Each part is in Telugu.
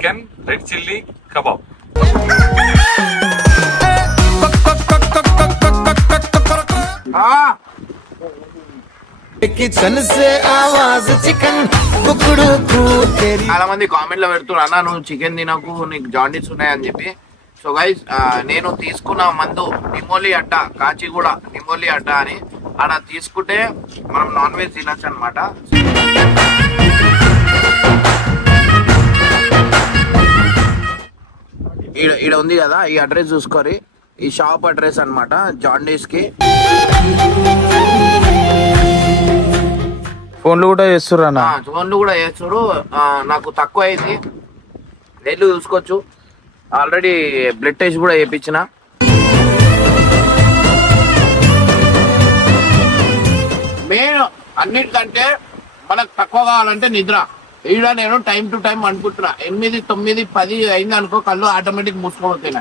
Chicken red chilli kebab. చాలా మంది కామెంట్ లో పెడుతున్నారు, అన్న నువ్వు చికెన్ తినకు నీకు జాండీస్ ఉన్నాయని చెప్పి. సో గైస్ నేను తీసుకున్న మందు నిమోలి అడ్డ, కాచిగూడ నిమోలి అడ్డ అని. అలా తీసుకుంటే మనం నాన్ వెజ్ తినచ్చు అనమాట. ఈడ ఉంది కదా, ఈ అడ్రస్ చూసుకోరి, ఈ షాప్ అడ్రస్ అనమాట జాండీస్ కి. ఫోన్లు కూడా చేస్తుర్రు, ఫోన్లు కూడా చేస్తున్నారు. నాకు తక్కువ అయింది, వెళ్ళి చూసుకోవచ్చు. ఆల్రెడీ బ్లడ్ టెస్ట్ కూడా చేయించిన. మెయిన్ అన్నిటికంటే మనకు తక్కువ కావాలంటే నిద్ర. ఈడ నేను టైం టు టైం అనుకుంటున్నా, 8, 9, 10 అయింది అనుకో, కళ్ళు ఆటోమేటిక్ మూసుకోబోతాయి.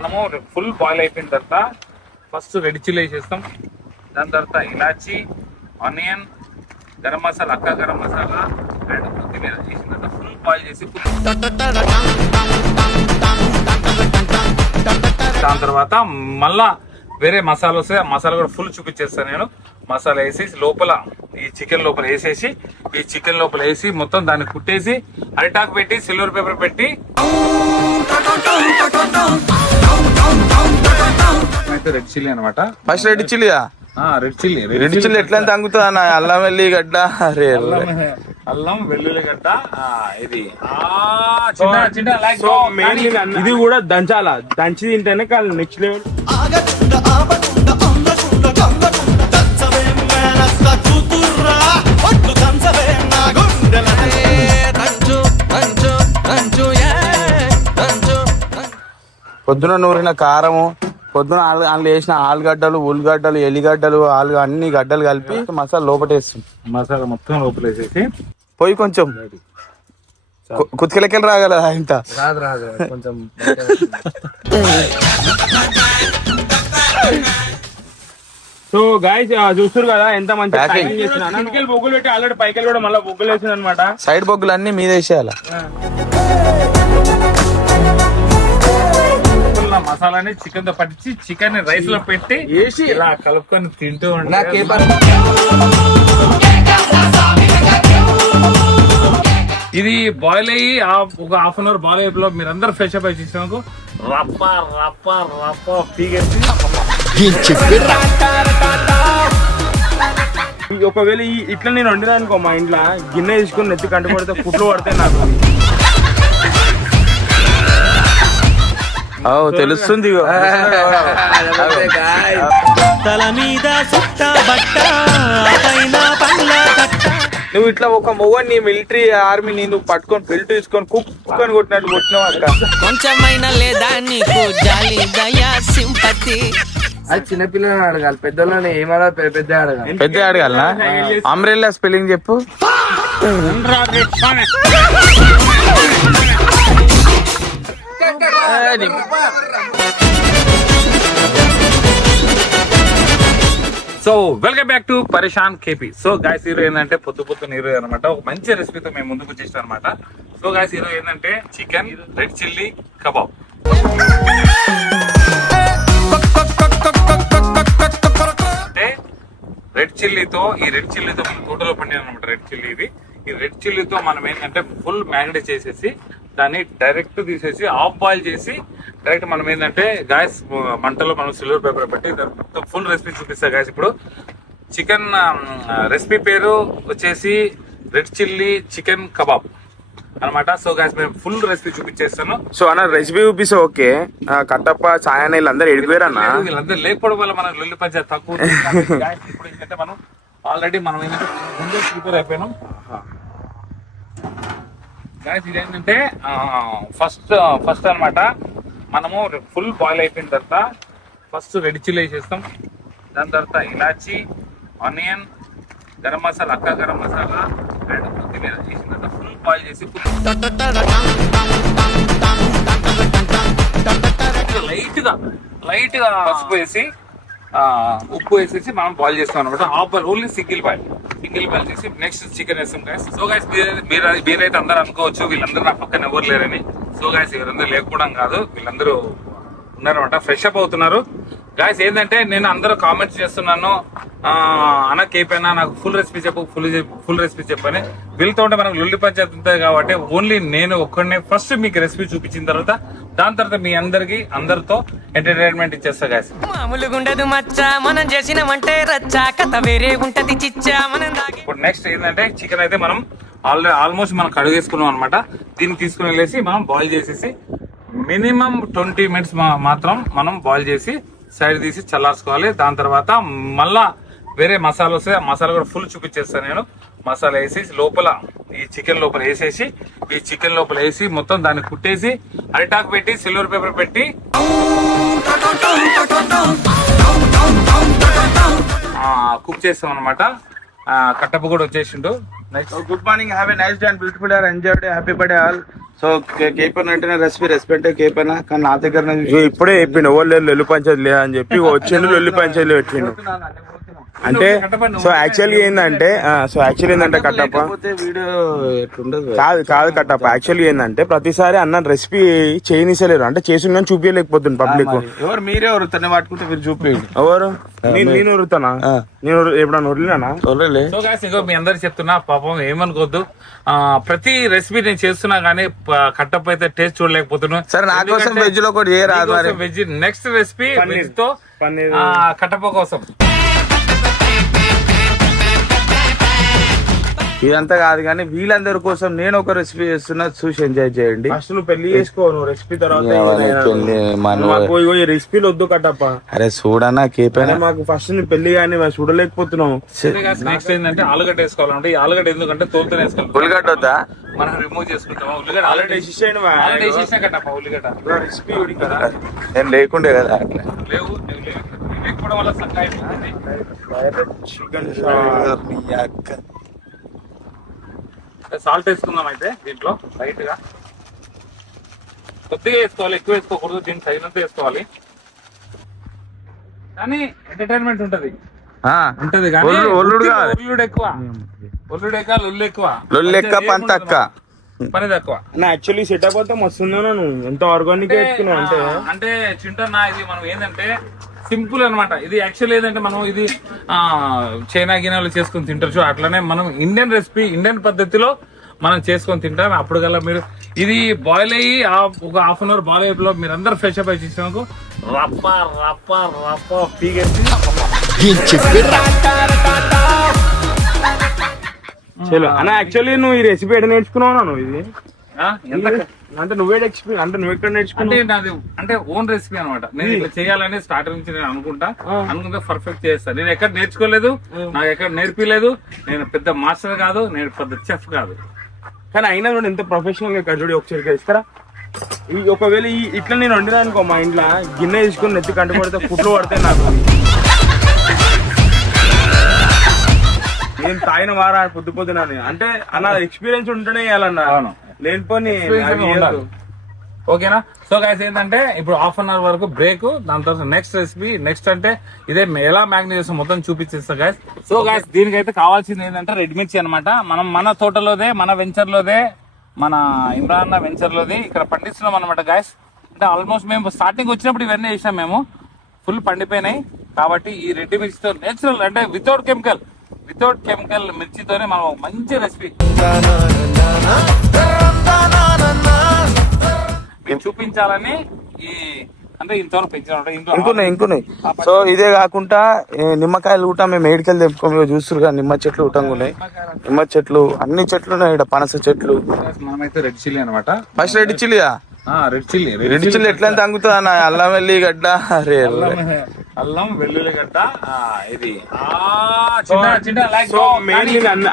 మనము ఫుల్ బాయిల్ అయిపోయిన తర్వాత ఫస్ట్ రెడ్ చిల్లీ వేసేస్తాం. దాని తర్వాత ఇలాచి, ఆనియన్, గరం మసాలా, అక్క గరం మసాలా అండ్ కొత్తిమీర వేసిన తర్వాత ఫుల్ బాయిల్ చేసి దాని తర్వాత మళ్ళా వేరే మసాలా వస్తే ఆ మసాలా కూడా ఫుల్ చూపించేస్తాను నేను. మసాలా వేసి లోపల ఈ చికెన్ లోపల వేసేసి, ఈ చికెన్ లోపల వేసి మొత్తం దాన్ని కుట్టేసి అరిటాకు పెట్టి సిల్వర్ పేపర్ పెట్టి అయితే రెడ్ చిల్లీ అనమాట. ఫస్ట్ రెడ్ చిల్లీయా? Red chilli. రెడ్ చిల్లీ ఎట్లా తగ్గుతుంది అన్న? అల్లం వెల్లి గడ్డ, అల్లం వెల్లుల్లి గడ్డ, ఇది ఇది కూడా దంచాలా, దంచి తింటేనే కాదు నెక్స్ట్ లెవెల్. పొద్దున నూరిన కారము, పొద్దున అందులో వేసిన ఆలుగడ్డలు, ఉల్లిగడ్డలు, ఎల్లిగడ్డలు, అన్ని గడ్డలు కలిపి మసాలా లోపటేస్తుంది. మసాలా మొత్తం లోపల వేసేసి పోయి కొంచెం కుతికెళ్ళకెళ్ళి రాగల ఇంత రాదు కొంచెం. సో గాయస్ చూస్తారు కదా ఎంత మంచి బొగ్గులు పెట్టి ఆల్రెడీ పైకి కూడా మళ్ళీ బొగ్గులు వేసింది అనమాట. సైడ్ బొగ్గులు అన్ని మీద వేసేయాల. మసాలాని చికెన్ తో పట్టించి చికెన్ రైస్ లో పెట్టి వేసి ఇలా కలుపుకొని తింటూ ఉంటాయి. ఇది బాయిల్ అయ్యి ఒక హాఫ్ అన్ అవర్ బాయిల్ అయిపోయి మీరందరూ ఫ్రెష్ అప్ అయిపోయినాకు రప్ప రప్ప రప్ప పీగేసి ఒకవేళ ఇట్లా నేను వండినానుకో మా ఇంట్లో గిన్నె తీసుకొని నెత్తి కంట పడితే పుట్లు పడతాయి నాకు. తెలుస్తుంది. నువ్వు ఇట్లా ఒక మొగని మిలిటరీ ఆర్మీ నువ్వు పట్టుకొని బెల్ట్ తీసుకొని కుక్కని కొట్టినట్టు కొట్టినావు అక్క. కొంచెమైనా లేదా నీకు జాలి దయా సింపతి. అది చిన్నపిల్లని అడగాలి, పెద్దోళ్ళని ఏమన్నా పెద్ద అడగాలి. పెద్ద అడగాలనా? అంబ్రెల్లా స్పెల్లింగ్ చెప్పు. సో వెల్కమ్ బ్యాక్ టు పరేషాన్ కేపీ. సో గాయస్ హీరో ఏంటంటే పొద్దున హీరో అనమాట. ఒక మంచి రెసిపీతో మేము ముందుకు వచ్చేసాం అనమాట. సో గాయస్ హీరో ఏంటంటే చికెన్ రెడ్ చిల్లీ కబాబ్. అంటే రెడ్ చిల్లీతో, ఈ రెడ్ చిల్లీతో మనం తోటలో పండిన అనమాట రెడ్ చిల్లీ ఇది. ఈ రెడ్ చిల్లీతో మనం ఏంటంటే ఫుల్ మ్యారినేట్ చేసేసి దాన్ని డైరెక్ట్ తీసేసి హాఫ్ బాయిల్ చేసి డైరెక్ట్ మనం ఏంటంటే గాయస్ మంటలో మనం సిల్వర్ పేపర్ పెట్టి మొత్తం ఫుల్ రెసిపీ చూపిస్తా గాయస్. ఇప్పుడు చికెన్ రెసిపీ పేరు వచ్చేసి రెడ్ చిల్లీ చికెన్ కబాబ్ అనమాట. సో గాయస్ మేము ఫుల్ రెసిపీ చూపించేస్తాను. సో అన్న రెసిపీ చూపిస్తే ఓకే. కట్టప్ప సాయన వీళ్ళందరూ ఎడిపోయారు అన్న. వీళ్ళందరూ లేకపోవడం వల్ల మనకు లొల్లి పంచాయతీ తక్కువ. ఇప్పుడు ఏంటంటే మనం ఆల్రెడీ మనం ఏంటంటే ముందే ప్రిపేర్ అయిపోయినాం. గాయస్ ఇదేంటంటే ఫస్ట్ అనమాట మనము ఫుల్ బాయిల్ అయిపోయిన తర్వాత ఫస్ట్ రెడ్ చిల్లీ వేసేస్తాం. దాని తర్వాత ఇలాచి, ఆనియన్, గరం మసాలా, అక్క గరం మసాలా అండ్ కొత్తిమీర వేసిన తర్వాత ఫుల్ బాయిల్ చేసి లైట్ గా పసుపు వేసి ఉప్పు వేసేసి మనం బాయిల్ చేస్తాం అనమాట. హాఫ్ బాయిల్, ఓన్లీ సింగిల్ ఉల్లిపాయలు తీసి నెక్స్ట్ చికెన్ వేస్తాం గైస్. సో గైస్ మీరైతే అందరూ అనుకోవచ్చు వీళ్ళందరూ నా పక్కన ఎవరు లేరని. సో గైస్ వీళ్ళందరూ లేకపోవడం కాదు, వీళ్ళందరూ ఉన్నారన్నమాట, ఫ్రెష్ అప్ అవుతున్నారు గాయస్. ఏంటంటే నేను అందరూ కామెంట్స్ చేస్తున్నాను, అన్న కేపైనా నాకు ఫుల్ రెసిపీ చెప్పు, ఫుల్ రెసిపీ చెప్పని. వీళ్ళతో ఉంటే మనకు లొల్లి పంచాయతీ ఉంటుంది కాబట్టి ఓన్లీ నేను ఒక్కడినే ఫస్ట్ మీకు రెసిపీ చూపించిన తర్వాత దాని తర్వాత మీ అందరితో ఎంటర్టైన్మెంట్ ఇచ్చేస్తా గాయస్. మామూలుగా ఉండదు మచ్చ, మనం చేసినామంటే రచ్చ, కథ వేరే ఉంటది చిచ్చా మనం దాగి. ఇప్పుడు నెక్స్ట్ ఏంటంటే చికెన్ అయితే మనం ఆల్మోస్ట్ మనం కడుగేసుకున్నాం అనమాట. దీన్ని తీసుకుని వెళ్ళేసి మనం బాయిల్ చేసేసి మినిమం 20 minutes మాత్రం మనం బాయిల్ చేసి సైడ్ తీసి చల్లార్చుకోవాలి. దాని తర్వాత మళ్ళా వేరే మసాలా వస్తే ఆ మసాలా కూడా ఫుల్ చూపించేస్తాను నేను. మసాలా వేసి లోపల ఈ చికెన్ లోపల వేసి మొత్తం దాన్ని కుట్టేసి అరిటాకు పెట్టి సిల్వర్ పేపర్ పెట్టి కుక్ చేస్తాం అనమాట. కట్టప్ప కూడా వచ్చేసిండు. Good morning, have a nice day and beautiful day, enjoy day, happy birthday all. So కేపన్ అంటేనే రెస్పెక్ట్ కేపన్, కానీ నా దగ్గర ఇప్పుడే చెప్పిండు ఎవరు లొల్లి పంచాయతీ లేదా అని చెప్పి వచ్చిండు, లొల్లి పంచాయతీలో పెట్టిండు. అంటే సో యాక్చువల్లీ ఏంటంటే కట్టప్ప కాదు కట్టప్ప యాక్చువల్లీ ఏంటంటే ప్రతిసారి అన్న రెసిపీ చేయనిసలేరు, అంటే చేసి కానీ చూపించలేకపోతుంది పబ్లిక్. ఎవరు మీరే ఎవరు పట్టుకుంటే మీరు చూపించండి. ఎవరు నేను వరుతానా, నేను ఎప్పుడన్నా వదిలినా సో గాయ్స్ ఇగో మీ అందరికి చెప్తున్నా, పాపం ఏమనుకోవద్దు, ప్రతి రెసిపీ నేను చేస్తున్నా కానీ కట్టప్ప అయితే టేస్ట్ చూడలేకపోతున్నా. సరే నా కోసం వెజ్ లో కూడా చేయరాదు. వెజ్ నెక్స్ట్ రెసిపీ వెజ్ తో కట్టప్ప కోసం. ఇదంతా కాదు కానీ వీళ్ళందరి కోసం నేను ఒక రెసిపీ చేస్తున్నా, చూసి ఎంజాయ్ చేయండి. ఫస్ట్ నువ్వు పెళ్లి చేసుకో, నువ్వు రెసిపీ తర్వాత రెసిపీలు వద్దు కట్టప్ప. అరే చూడన్నా కేపైనా మాకు ఫస్ట్ నువ్వు పెళ్లి కానీ చూడలేకపోతున్నావు. నెక్స్ట్ ఏంటంటే ఆలుగడ్డ వేసుకోవాలంటే ఈ ఆలుగడ్డ ఎందుకంటే తోలుతో వేసుకోవాలి. ఉల్లిగడ్డ వద్దా మనం రిమూవ్ చేసుకుంటాం. ఉల్లిగడ్డ ఆల్రెడీ వేసేసిన కట్టప్ప. ఉల్లిగడ్డ రెసిపీ కదా నేను లేకుండే కదా అట్లా లేవు లేకపోవడం వల్ల సక్క అయిపోయింది. సాల్ట్ వేసుకుందాం అయితే దీంట్లో లైట్ గా, కొద్దిగా వేసుకోవాలి, ఎక్కువ వేసుకోకూడదు, దీన్ని తగినంత వేసుకోవాలి. కానీ ఎంటర్టైన్మెంట్ ఉంటది కానీ ఒల్లుడు ఎక్కువ పని తక్కువ. యాక్చువల్లీ సెటప్ అయితే మస్తున్నాను, ఎంత ఆర్గానిక్ అంటే చింటన్నా ఇది మనం ఏంటంటే సింపుల్ అనమాట. ఇది యాక్చువల్ ఏంటంటే మనం ఇది చైనా గిన్నెలు చేసుకుని తింటారు, అట్లనే మనం ఇండియన్ రెసిపీ ఇండియన్ పద్ధతిలో మనం చేసుకొని తింటాం. అప్పుడు కల్లా మీరు ఇది బాయిల్ అయ్యి ఒక హాఫ్ అన్ అవర్ బాయిల్ అయ్యేలో మీరు అందరు ఫ్రెష్ అప్ అయి చేసినాకు రప్ప రప్ప రప్ప పీగేసి చలో అన్న. యాక్చువల్లీ నువ్వు ఈ రెసిపీ ఎక్కడ నేర్చుకున్నావు నువ్వు? ఇది అంటే నువ్వే ఎక్స్పీరియన్స్, అంటే నువ్వు ఎక్కడ నేర్చుకుంటే నాది అంటే ఓన్ రెసిపీ అనమాట. నేను ఇట్లా చేయాలని స్టార్టర్ నుంచి నేను అనుకుంటే పర్ఫెక్ట్ చేస్తాను. నేను ఎక్కడ నేర్చుకోలేదు, నాకు ఎక్కడ నేర్పిలేదు. నేను పెద్ద మాస్టర్ కాదు, నేను పెద్ద చెఫ్ కాదు, కానీ అయినా కూడా ఎంత ప్రొఫెషనల్ గా కట్టుడి ఒకసారి ఇస్తారా. ఒకవేళ ఇట్లా నేను వండినా అనుకో, మా ఇంట్లో గిన్నె తీసుకుని నెత్తి కంట పడితే పుట్లు పడితే నాకు నేను తాగిన వారా పొద్దున అంటే అన్న ఎక్స్పీరియన్స్ ఉంటేనే వేయాలన్నా, లేనిపోని ఓకేనా. సో గైస్ ఏంటంటే ఇప్పుడు హాఫ్ అన్ అవర్ వరకు బ్రేక్, దాని తర్వాత నెక్స్ట్ రెసిపీ. నెక్స్ట్ అంటే ఇదే ఎలా మ్యాగ్నేట్ చేస్తాం మొత్తం చూపించేస్తా గైస్. సో గైస్ దీనికైతే కావాల్సింది ఏంటంటే రెడ్ మిర్చి అనమాట. మనం మన తోటలోదే, మన వెంచర్ లోదే, మన ఇమ్రాన్ వెంచర్ లోది ఇక్కడ పండిస్తున్నాం అనమాట గైస్. అంటే ఆల్మోస్ట్ మేము స్టార్టింగ్ వచ్చినప్పుడు ఇవన్నీ చేసినాం, మేము ఫుల్ పండిపోయినాయి. కాబట్టి ఈ రెడ్ మిర్చితో నేచురల్ అంటే వితౌట్ కెమికల్ మిర్చితోనే మనం మంచి రెసిపీ చూపించాలని ఈ అంటే ఇంతవరకు పెంచిన ఇంకున్నాయి. సో ఇదే కాకుండా నిమ్మకాయలు కూడా మేము ఏడికెళ్ళి తెప్పుకోము, చూస్తారు కదా నిమ్మ చెట్లు ఊటంగా ఉన్నాయి. నిమ్మ చెట్లు అన్ని చెట్లు ఉన్నాయి ఇక్కడ, పనస చెట్లు. మనమైతే రెడ్ చిల్లీ అనమాట. ఫస్ట్ రెడ్ చిల్లీయా? రెడ్ చిల్లీ ఎట్లా తగ్గుతుంది అన్న? అల్లం వెల్లిగడ్డ, అల్లం వెల్లుల్లిగడ్డ, ఇది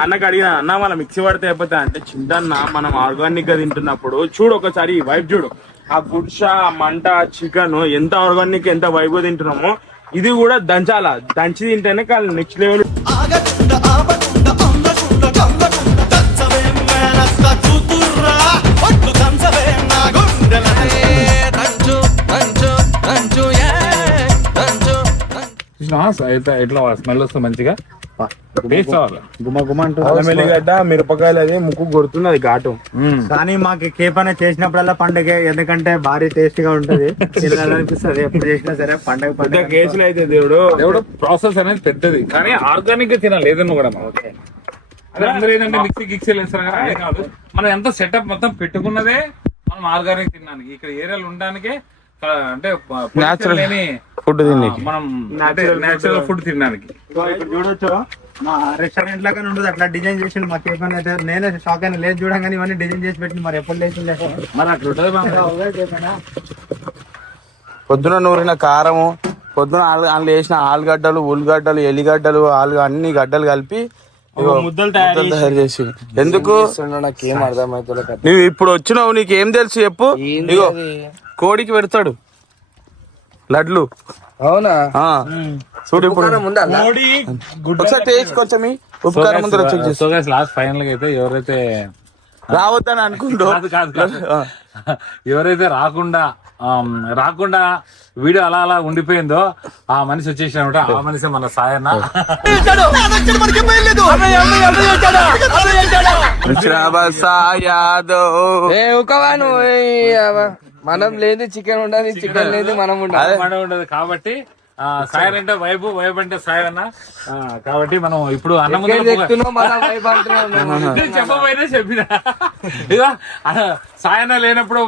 అన్నకు అడిగిన అన్న మన మిక్సీ పడితే అయిపోతా అంటే, చింటన్న మనం ఆర్గానిక్ గా తింటున్నప్పుడు చూడు ఒకసారి ఈ వైబ్ చూడు, ఆ గుడ్ష, మంట, చికెన్ ఎంత ఆర్గానిక్ ఎంత వైబ్ తింటున్నామో ఇది కూడా దంచాలా, దంచి తింటేనే కాదు నెక్స్ట్ లెవెల్. ఎట్లా స్మెల్ వస్తుంది మంచిగా టేస్ట్ కావాలి. గుమ్మ గుమ్మ అంటుంది. అల్లం ఎల్లిగడ్డ మిరపకాయలు అది ముక్కు కొడుతుంది ఘాటు. కానీ మాకు కేప్ అనేది చేసినప్పుడల్లా పండుగ, ఎందుకంటే భారీ టేస్ట్ గా ఉంటది, తినాలనిపిస్తుంది ఎప్పుడు చేసినా సరే. పండుగ కేసులు అయితే దేవుడు ప్రాసెస్ అనేది పెద్దది, కానీ ఆర్గానిక్ గా తినాలి ఏదన్నా కూడా. అదే అందరూ ఏంటంటే మిక్సీ గిక్సీలు వేస్తారు కదా, అదే కాదు. మనం ఎంత సెటప్ మొత్తం పెట్టుకున్నదే మనం ఆర్గానిక్ తినడానికి, ఇక్కడ ఏరియాలో ఉండడానికే, అంటే Natural లేని ఫుడ్ తినడానికి, మనం నేచురల్ ఫుడ్ తినడానికి. ఇప్పుడు చూడొచ్చు మా రెస్టారెంట్ లాగా ఉండదు, అట్లా డిజైన్ చేసిండు మా కేఫ్ అని. అయితే నేనే షాక్ అయినా, లేదు చూడంగానే ఇవన్నీ డిజైన్ చేసి పెట్టింది. మరి ఎప్పుడు లేచింది మరి అట్లా ఉంటుంది. పొద్దున నూరిన కారము, పొద్దున అందులో వేసిన ఆలుగడ్డలు, ఉల్లిగడ్డలు, ఎల్లిగడ్డలు, అన్ని గడ్డలు కలిపి ముద్దలు తయారు చేసి. ఎందుకు నాకేం అర్థమవుతుంది. నువ్వు ఇప్పుడు వచ్చినావు, నీకేం తెలుసు చెప్పు. ఇగో కోడికి పెడతాడు లడ్లు. అవునా? చూడు ఇప్పుడు కోడి ఒకసారి టేస్ట్ కొంచెం ఉప్పు కారం ముందర చెక్ చేసి. సో గైస్ లాస్ట్ ఫైనల్ గా అయితే ఎవరైతే రావద్దని అనుకుంటూ ఎవరైతే రాకుండా వీడియో అలా ఉండిపోయిందో ఆ మనిషి వచ్చేసినమాట. ఆ మనిషి మన సాయన్న. మనం లేదు చికెన్ ఉండదు, చికెన్ లేదు మనం ఉండదు కాబట్టి సాయన్ అంటే వైబ్ అంటే సాయన్న. కాబట్టి మనం ఇప్పుడు అన్నం చెప్పబోయినా చెప్పిన ఇక సాయన లేనప్పుడు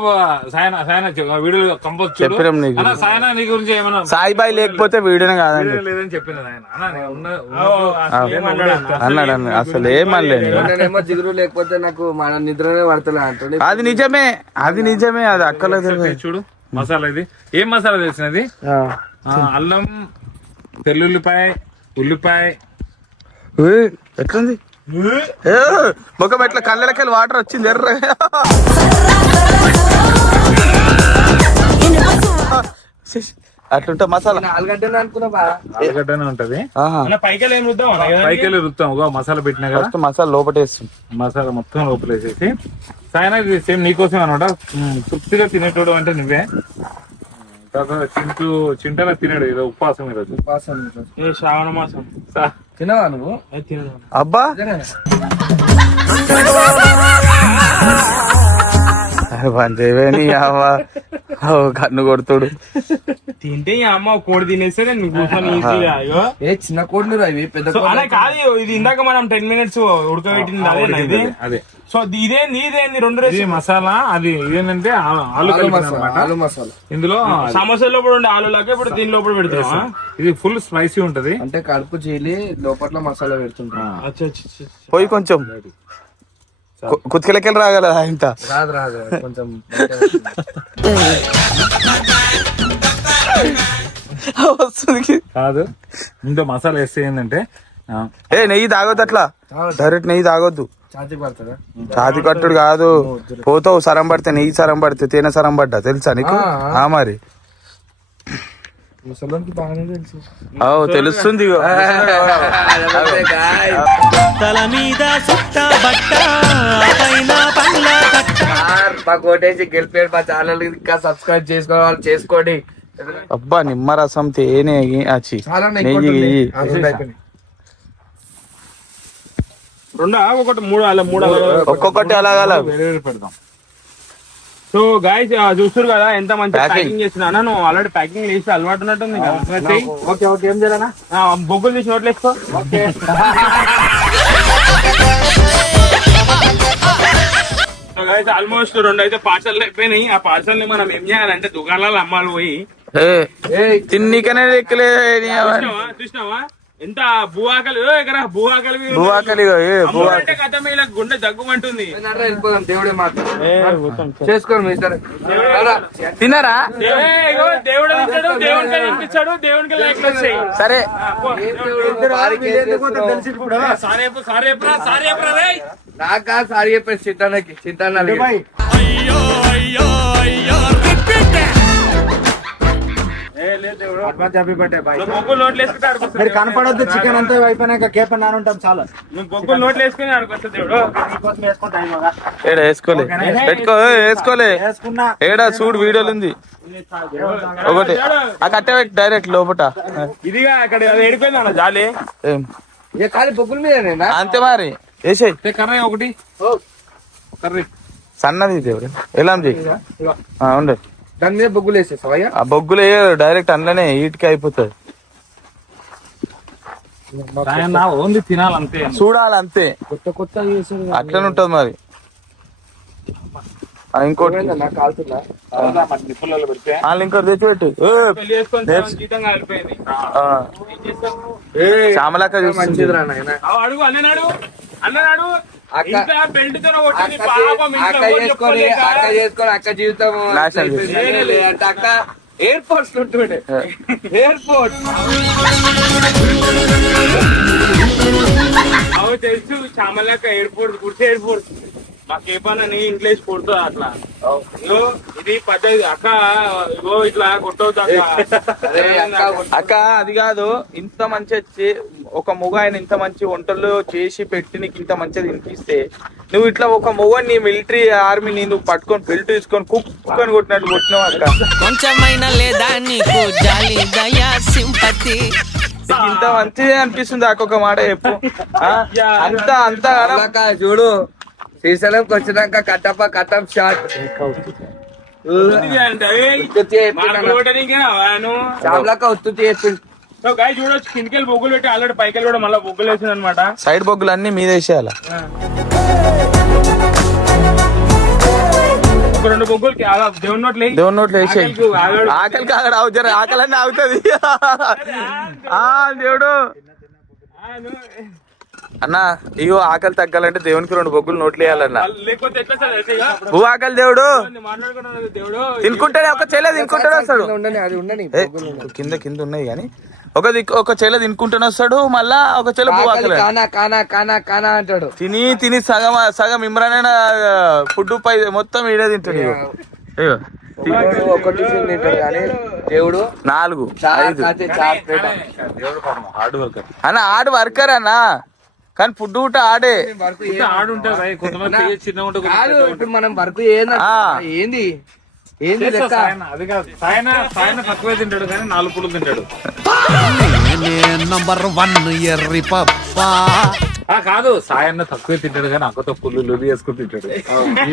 సాయన వీడియో కంపోజ్ చెప్పినాం నీకు. సాయన నీ గురించి ఏమన్నా సాయిబాయి లేకపోతే వీడియోనే కాదండి లేదని చెప్పిన ఆయన అన్నాడు. అసలు ఏమనలేదు. జిగురు లేకపోతే నాకు మన నిద్రనే పడతలే అంటుంది. అది నిజమే, అది అక్కలేదు. చూడు మసాలా, ఇది ఏం మసాలా తెలిసినది? అల్లం, తెల్లుల్లిపాయ, ఉల్లిపాయ. ఎట్లుంది ముఖం ఎట్లా కళ్ళకెళ్ళి వాటర్ వచ్చింది ఎర్ర. అట్లుంటా మసాలా. ఆలుగడ్డనే ఉంటది. పైకెళ్ళి ఏం రుద్దాం, పైకెళ్ళి రుద్దాం. మసాలా పెట్టినా కదా, ఫస్ట్ మసాలా లోపటేస్తుంది. మసాలా మొత్తం లోపల వేసేసి సాయన ఇది సేమ్ నీకోసం అనమాట. తృప్తిగా తినేటోడు అంటే నువ్వే. చింటన తినడు, ఏదో ఉపవాసం ఈరోజు. శ్రావణ మాసం తినవా నువ్వు? అబ్బా పంచేవేని కన్ను కొడుతుడు. తింటే ఈ అమ్మ కోడి తినేస్తే నేను కూర్చొని ఈజీగా. అయ్యో చిన్న కోడ్లు ఇవి పెద్ద అలా కాదు, ఇది ఇందాక మనం 10 minutes ఉడకబెట్టింది అదే. అదే సో ఇదేంది 2 రేసి మసాలా. అది ఇదేంటంటే ఆలు ఆలు మసాలా. ఇందులో సమోసా లోపల ఉండే ఆలు లాగా ఇప్పుడు దీని లోపల పెడతాం. ఇది ఫుల్ స్పైసీ ఉంటది, అంటే కడుపు చీలి లోపల మసాలా పెడుతుంటాం. పోయి కొంచెం కుతికెళ్ళకెళ్ళి రాగల ఇంత రాదు కొంచెం వస్తుంది కాదు. ఇంత మసాలా వేస్తే ఏంటంటే నెయ్యి తాగొద్దు, అట్లా డైరెక్ట్ నెయ్యి తాగొద్దు. ఛాతి కట్టుడు కాదు, పోతావు సరం పడితే, నెయ్యి సరం పడితే తేనె సరం పడ్డా తెలుసా నీకు? మరి తెలుస్తుంది. తల మీద సుట్ట బట్ట పైన పళ్ళ కట్ట. కోటేసి గెలిపాడు. మా ఛానల్ ఇంకా సబ్స్క్రైబ్ చేసుకోండి. అబ్బా నిమ్మరసం తేనె అచ్చి నెయ్యి ఒకటి 3 ఒక్కొక్కటి అలాగల పెడదాం. సో గైస్ చూస్తారు కదా ఎంత మంచి ప్యాకింగ్ చేస్తున్నా. నువ్వు ఆల్రెడీ ప్యాకింగ్ చేసి అలవాటు ఉన్నట్టుంది కదా. ఓకే ఏం చేయాలన్నా? బొగ్గులు తీసి నోట్లు వేసుకో. ఆల్మోస్ట్ 2 అయితే పార్సల్ అయిపోయినాయి. ఆ పార్సల్ ని మనం ఏం చేయాలంటే దుకాణాలు అమ్మాలి పోయి. తిన్నికనే లెక్కలే. చూసినావా ఎంత భూఆకలి, భూఆకలి అంటే కథ మీద గుండె దగ్గుమంటుంది. దేవుడే మాట చేసుకోండి. తిన్నారా? దేవుడు ఇచ్చాడు, దేవునికి వినిపించాడు, దేవునికి లైక్లు వచ్చాయి. సరే నాకా సారీ చెప్పాను చింతన్న కనపడద్దు. చికెన్ అంతా అయిపోయినాక కేప్ అని ఉంటాం చాలా. నువ్వు బొగ్గులు నోట్లు వేసుకుని ఆడుకొస్తా దేవుడు. వేసుకోలే ఏడా చూడు వీడియోలు ఉంది. ఒకటి ఆ కట్ట పెట్టి డైరెక్ట్ లోపట ఇదిగా అక్కడ ఏడిపోయింది అన్న జాలి. ఏం ఇక ఖాళీ బొగ్గుల మీదనేనా? అంతే మరి వేసేయి కర్రీ ఒకటి కర్రీ సన్నది దేవుడు ఎలా చెయ్యి ఉండే దాని మీద బొగ్గులు వేసేస్తావా? ఆ బొగ్గులు డైరెక్ట్ అందులోనే ఈటికి అయిపోతుంది. ఓన్లీ తినాలంతే. చూడాలి అంతే, కొత్త కొత్త అట్లనే ఉంటది మరి. ఇంకోటి నాకు కాలుతుందా? నిప్పులలో పెడితే వాళ్ళు ఇంకోటి తెచ్చిపెట్టు. పెళ్లి చేసుకొని జీతంగా వెళ్ళిపోయింది. శ్యామలక్క చూస్తుంది. మంచిదిరా నాయన. అడుగు అన్ననాడు అన్ననాడు అక్క ఇంకా బెల్ట్ తో కొట్టింది పాపం. అక్క చేసుకొని అక్క జీవితం నాశనం చేసింది. అంటే అక్క ఎయిర్పోర్ట్స్ ఉంటుండే. ఎయిర్పోర్ట్ అవి తెలుసు చామలక్క ఎయిర్పోర్ట్ గుర్తు ఎయిర్పోర్ట్ మాకేమన్నా ఇంగ్లీష్ కొడుతుంది అట్లా. ఇగో ఇది పద్ధతి అక్క. ఇగో ఇట్లా కొట్టవద్దు అక్క. అది కాదు, ఇంత మంచి ఒక మొగ ఆయన ఇంత మంచి వంటలు చేసి పెట్టి నీకు ఇంత మంచిగా తినిపిస్తే నువ్వు ఇట్లా ఒక మొగ నీ మిలిటరీ ఆర్మీ నువ్వు పట్టుకొని బెల్ట్ తీసుకొని కుక్కని కొట్టినట్టు కొట్టినావు అక్క. కొంచెమైనా లేదా నీకు జాలి దయా సింపతి. నీకు ఇంత మంచిగా అనిపిస్తుంది అక్క, ఒక మాట చెప్పు. అంత అంత చూడు, శ్రీశైలంకి వచ్చినాక కట్టం షాట్ చామలక్క ఉత్తుతి చెప్పింది. చూడొచ్చు. కిందికెళ్ళి బొగ్గులు పెట్టి ఆల్రెడీ పైకి కూడా మళ్ళీ బొగ్గులు వేసింది అనమాట. సైడ్ బొగ్గులు అన్ని మీద వేసేయాల. ఒక రెండు బొగ్గులకి దేవుని నోట్లు దేవుని నోట్లు వేసేయి. ఆకలికి అక్కడ అవుతారు, ఆకలన్నీ అవుతుంది. దేవుడు అన్న, ఇగో ఆకలి తగ్గాలంటే దేవునికి రెండు బొగ్గులు నోట్లు వేయాలన్న. లేకపోతే ఎట్లా సార్ భూ ఆకలి దేవుడు మాట్లాడుకున్నాడు దేవుడు తినుకుంటాడే, ఒక చెల్లె తినుకుంటానే వస్తాడు. అది ఉండని కింద కింద ఉన్నాయి కానీ ఒక చెల్లె తినుకుంటూనే వస్తాడు, మళ్ళా ఒక చెల్లె భూ ఆకలి కానా అంటాడు. తిని తిని సగం సగం ఇమ్రాన్ ఫుడ్ పై మొత్తం ఈడే తింటాడు. ఇగో ఒకటి తింటాడు కానీ దేవుడు 4 5 హార్డ్ వర్కర్ అన్న. ఆడు వర్కర్ అన్న, కానీ ఫుడ్ ఊట ఆడే. ఆడుంటారు కొంతమంది చిన్న ఇప్పుడు మనం వర్క్ ఏంది లెక్క? అది కాదు, సాయన తక్కువే తింటాడు కానీ 4 పులు తింటాడు. కాదు, సాయన్న తక్కువే తింటాడు కానీ అక్కతో పుల్లు లొలి వేసుకుని తింటాడు.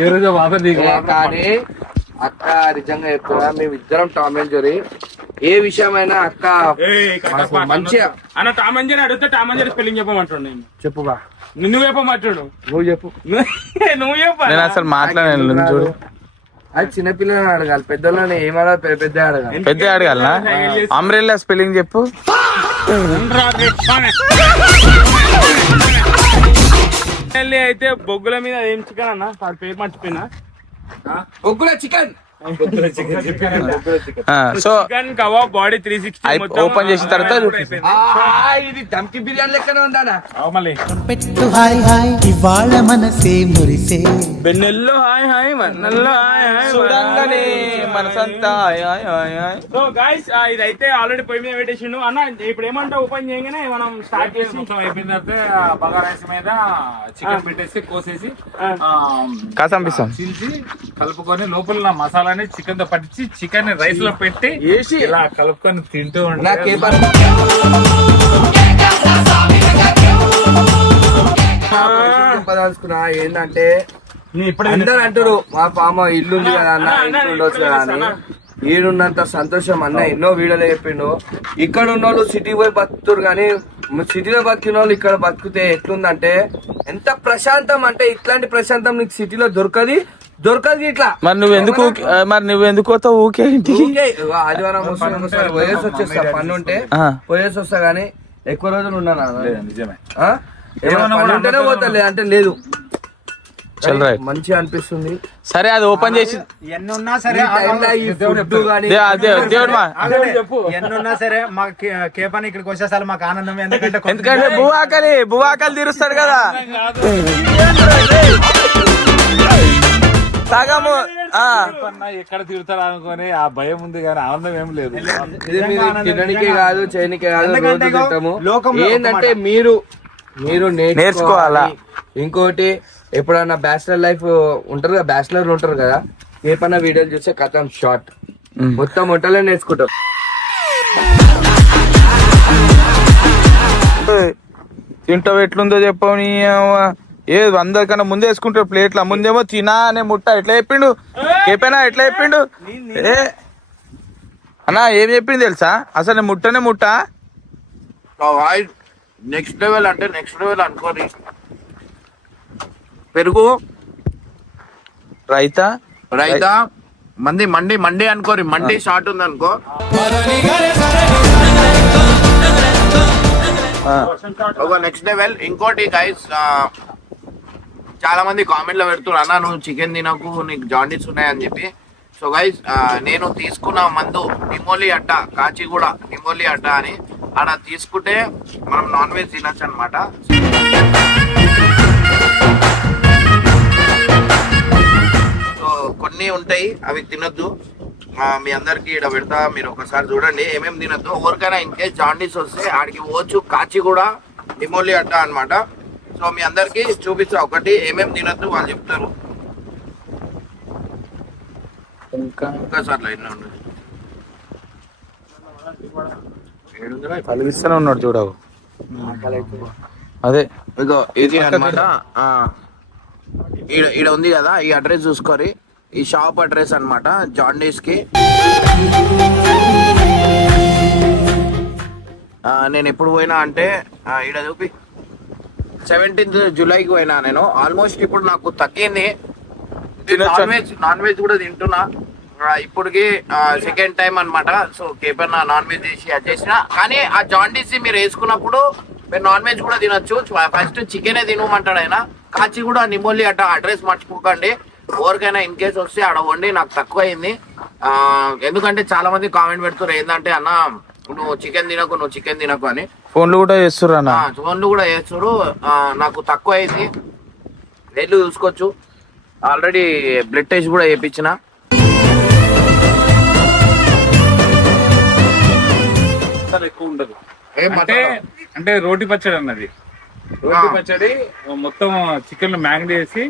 ఏ రోజు మాత్రం నీకు కానీ అక్క నిజంగా చెప్తున్నా, మేము ఇద్దరం టామ్ అండ్ జెర్రీ. ఏ విషయమైనా అక్క మంచిగా అన్న టామ్ అండ్ జెర్రీ అడిగితే టామ్ అండ్ జెర్రీ స్పెల్లింగ్ చెప్పమంటాడు. నేను చెప్పుగా, నువ్వు చెప్పమంటాడు. నువ్వు చెప్పు. నువ్వు చెప్పు. నేను అసలు మాట్లాడాను చూడు. అది చిన్నపిల్లని అడగాలి, పెద్దోళ్ళని ఏమన్నా పెద్ద అడగాలి. పెద్ద అడగాలనా? అంబ్రెల్లా స్పెల్లింగ్ చెప్పు. అయితే బొగ్గుల మీద ఏం చికెన్ అన్న, వాడి పేరు మర్చిపోయినా. బొగ్గుల chicken. So chicken kebab body 360 open చేసిన తర్వాత ఇది దమ్కి బిర్యానీ లెక్కనే ఉందా? మళ్ళీ పెట్టు హాయ్ హాయ్ ఇవాళ మనసే మురిసే బెన్నెల్లో హాయ్ హాయ్ మన్నెల్లో హాయ్ హాయ్ చూడంగానే మనసంతా సో గైస్ ఇదైతే ఆల్రెడీ పొయ్యి మీద పెట్టేసిండు అన్న. ఇప్పుడు ఏమంటా ఓపెన్ చేయగానే మనం స్టార్ట్ చేసి మొత్తం అయిపోయిన తర్వాత బగారా రైస్ మీద చికెన్ పెట్టేసి కోసేసి కాసంపిస్తాం చీల్చి కలుపుకొని లోపల మసాలాని చికెన్ తో పట్టించి చికెన్ రైస్ లో పెట్టి వేసి ఇలా కలుపుకొని తింటూ నాకే చెప్పదలుచుకున్నా ఏంటంటే, అందరు అంటారు మా పామ ఇల్లు ఉంది కదా అన్న, ఇంట్లో ఉండొచ్చు కదా అని. ఈడున్నంత సంతోషం అన్న ఎన్నో వీడియోలో చెప్పిండు. ఇక్కడ ఉన్న వాళ్ళు సిటీ పోయి బతుకుతారు కానీ సిటీలో బతికిన వాళ్ళు ఇక్కడ బతికితే ఎట్లుందంటే ఎంత ప్రశాంతం అంటే, ఇట్లాంటి ప్రశాంతం నీకు సిటీలో దొరకదు ఇట్లా. మరి నువ్వెందుకు పోతావు ఊకే ఇంటికి? ఆదివారం వస్తే పోయేసి వచ్చేస్తా, పని ఉంటే పోయేసి వస్తా గానీ ఎక్కువ రోజులు ఉన్నానా? నిజమే. ఏమన్నా పని ఉంటేనే పోతా, లేదంటే లేదు. చల్ రైట్, మంచిగా అనిపిస్తుంది. సరే అది ఓపెన్ చేసి ఎన్నున్నా సరే దేవుడు మా ఎన్నున్నా సరే మా కేపాని ఇక్కడికి వచ్చేసారి మాకు ఆనందం. ఎందుకంటే భూ ఆకలి తీరుస్తాడు కదా సగము. ఎక్కడ తిడతారు అనుకోని ఆ భయం ఉంది కానీ ఆనందం ఏం లేదు. ఇది మీరు తినడానికే కాదు చేయనికే కాదు, రోజు తింటాము. ఏంటంటే మీరు నేర్చుకోవాలా. ఇంకోటి ఎప్పుడన్నా బ్యాచిలర్ లైఫ్ ఉంటారు కదా, బ్యాచిలర్ ఉంటారు కదా, ఏ పన్నా వీడియోలు చూస్తే కథం షార్ట్ మొత్తం వంటలో నేర్చుకుంటాం. తింటావు ఎట్లుందో చెప్పవు నీ అవ్వ. ఏ అందరికన్నా ముందే వేసుకుంటారు ప్లేట్ల ముందేమో తినా అనే ముట్ట ఎట్లా చెప్పిండు కేపైనా ఎట్లా చెప్పిండు ఏ అన్నా ఏం చెప్పింది తెలుసా అసలు నేను ముట్టనే ముట్ట నెక్స్ట్ లెవెల్ అంటే నెక్స్ట్ లెవెల్ అనుకోని పెరుగు రైతా రైతా మంది మండి మండి అనుకోరి మండి షార్ట్ ఉంది అనుకో. ఒక నెక్స్ట్ లెవెల్. ఇంకోటి గైస్ చాలా మంది కామెంట్ లో పెడుతున్నారు అన్న నువ్వు చికెన్ తినకు నీకు జాండీస్ ఉన్నాయని చెప్పి. సో గైస్ నేను తీసుకున్న మందు నిమోలి అడ్డా కాచిగూడ నిమోలి అడ్డా అని ఆడ తీసుకుంటే మనం నాన్ వెజ్ తినచ్చు అనమాట. సో కొన్ని ఉంటాయి అవి తినొద్దు. మీ అందరికి ఇక్కడ పెడతా, మీరు ఒకసారి చూడండి ఏమేమి తినొద్దు. ఎవరికైనా ఇన్ కేస్ జాండీస్ వస్తే ఆడికి పోవచ్చు కాచిగూడ నిమోలి అడ్డా అనమాట. సో మీ అందరికి చూపిస్తా ఒకటి ఏమేమి తినొద్దు వాళ్ళు చెప్తారు. ఇంకోసారి లైన్ లో కలిగిస్తూనే ఉన్నాడు చూడవు అదే ఇగో ఇది అనమాట. ఈడ ఉంది కదా ఈ అడ్రస్ చూసుకోరి. ఈ షాప్ అడ్రస్ అనమాట జాండీస్ కి. నేను ఎప్పుడు పోయినా అంటే ఈడ చూపి 17th జూలైకి పోయినా నేను. ఆల్మోస్ట్ ఇప్పుడు నాకు తగ్గింది. నాన్ వెజ్ కూడా తింటున్నా ఇప్పటికి సెకండ్ టైం అనమాట. సో కేపన్నా నాన్ వెజ్ చేసి అది చేసిన కానీ ఆ జాండీస్ మీరు వేసుకున్నప్పుడు మీరు నాన్ వెజ్ కూడా తినొచ్చు. ఫస్ట్ చికెనే తినమంటాడు ఆయన. కాచిగూడ నిమోలి అడ్డా అడ్రస్ మర్చిపోకండి. ఎవరికైనా ఇన్ కేస్ వస్తే ఆడ వండి నాకు తక్కువ అయింది. ఎందుకంటే చాలా మంది కామెంట్ పెడుతున్నారు ఏంటంటే అన్న నువ్వు చికెన్ తినకు అని. ఫోన్లు కూడా చేస్తుర్రు అన్న. ఫోన్లు కూడా చేస్తున్నారు. నాకు తక్కువ అయింది. వెళ్ళి చూసుకోవచ్చు. ఆల్రెడీ బ్లడ్ టెస్ట్ కూడా చేయించిన. ఎక్కువ ఉండదు అంటే రోటి పచ్చడి అన్నది. రోటి పచ్చడి మొత్తం చికెన్ లో మ్యాగ్నేట్ చేసి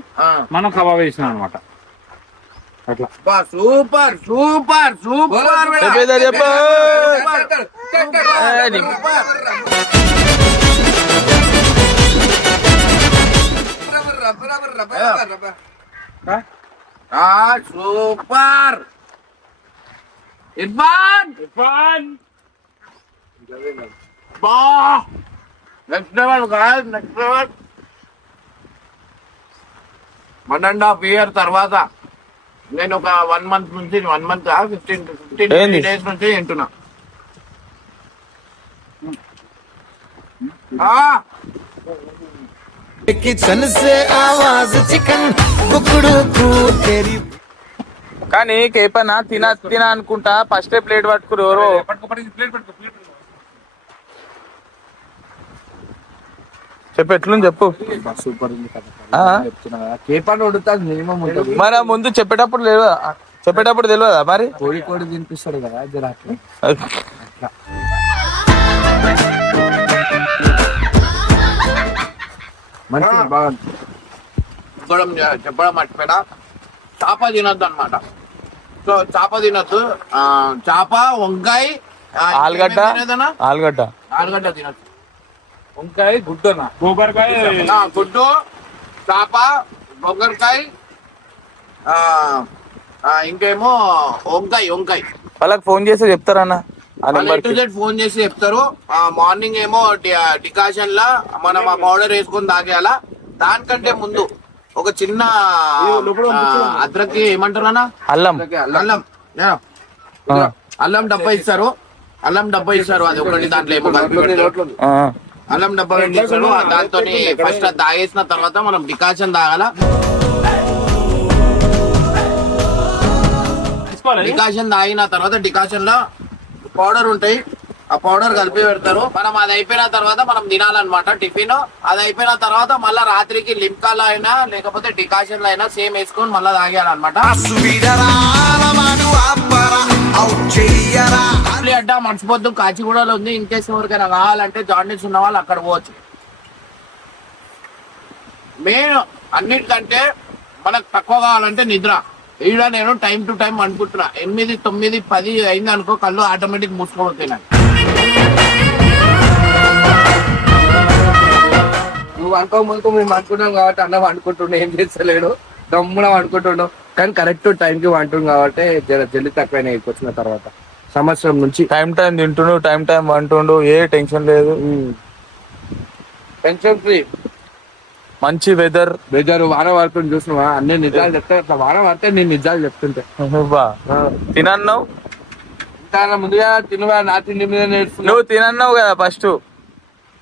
మనం కబాబ్ చేసినాం అనమాట. అట్లా super super super super. Irfan next level కాదు నెక్స్ట్ లెవెల్. 1.5 year తర్వాత నేను ఒక 1 month నుంచి 15 days నుంచి తింటున్నా. किचन से आवाज चिकन कुकड़ू को तेरी కానీ కేపన్నా తినా అనుకుంటా ఫస్ట్ ప్లేట్ పట్టుకురు ఎవరో. చెప్పు ఎట్లుంది చెప్పు. సూపర్ ఉంది కేపన్ ఉడుతాడు మినిమం ఉంటుంది. మరి ముందు చెప్పేటప్పుడు తెలియదా మరి కోడి తినిపిస్తాడు కదా జర అట్లా. మంచిగా బాగుంది. చెప్పడం మర్చిపోయినా చేప తినొద్దు అనమాట. సో చేప తినొద్దు. చేప వంకాయ ఆలుగడ్డ తినొచ్చు. వంకాయ గుడ్డనా గోబర్కాయ గుడ్డు చేప బొగ్గరకాయ ఇంకేమో వంకాయ వాళ్ళకి ఫోన్ చేసి చెప్తారన్న. ఫోన్ చేసి చెప్తారు. మార్నింగ్ ఏమో డికాషన్ లా మనం ఆ పౌడర్ వేసుకొని తాగేయాలా. దానికంటే ముందు ఒక చిన్న అద్రకి ఏమంటారు అన్న అల్లం డబ్బా ఇస్తారు. అది ఒకటి దాంట్లో ఏమో అల్లం డబ్బా ఇస్తారు. దాంతో ఫస్ట్ అది తాగేసిన తర్వాత మనం డికాషన్ తాగాల. డికాషన్ తాగిన తర్వాత డికాషన్ లో పౌడర్ ఉంటాయి. ఆ పౌడర్ కలిపి పెడతారు. మనం అది అయిపోయిన తర్వాత మనం తినాలన్నమాట టిఫిన్. అది అయిపోయిన తర్వాత మళ్ళీ రాత్రికి లిమ్కాలో అయినా లేకపోతే డికాషన్ లో అయినా సేమ్ వేసుకొని మళ్ళీ తాగేయాలన్నమాట. అడ్డా మర్చిపోద్దు కాచిగూడలో ఉంది. ఇన్ కేసు ఎవరికైనా కావాలంటే జాండీస్ ఉన్న వాళ్ళు అక్కడ పోవచ్చు. మెయిన్ అన్నిటికంటే మనకు తక్కువ కావాలంటే నిద్ర. ఈడ నేను టైం టు టైం అనుకుంటున్నా 8, 9, 10 అయింది అనుకో కళ్ళు ఆటోమేటిక్ మూసుకోబోతాయి నాకు. నువ్వు అనుకో ముందుకు మేము అనుకున్నాం కాబట్టి అన్నం అనుకుంటున్నావు, ఏం చేస్తలేడు దమ్మున అనుకుంటున్నావు. కానీ కరెక్ట్ టైంకి వంటుండు కాబట్టి జల్లి తక్కువైనా వచ్చిన తర్వాత సంవత్సరం నుంచి టైం తింటుండు, టైం వంటుండు, ఏ టెన్షన్ లేదు. Tension free. మంచి వెదర్ వాన పడుతుంది చూసినావా, అన్ని నిజాలు చెప్తా. అట్లా వాన పడితే నేను నిజాలు చెప్తుంటే తినన్నావు, ఇంకా ముందుగా తినవా, నా తిండి మీద నేర్చుకున్నావు. నువ్వు తినన్నావు కదా ఫస్ట్.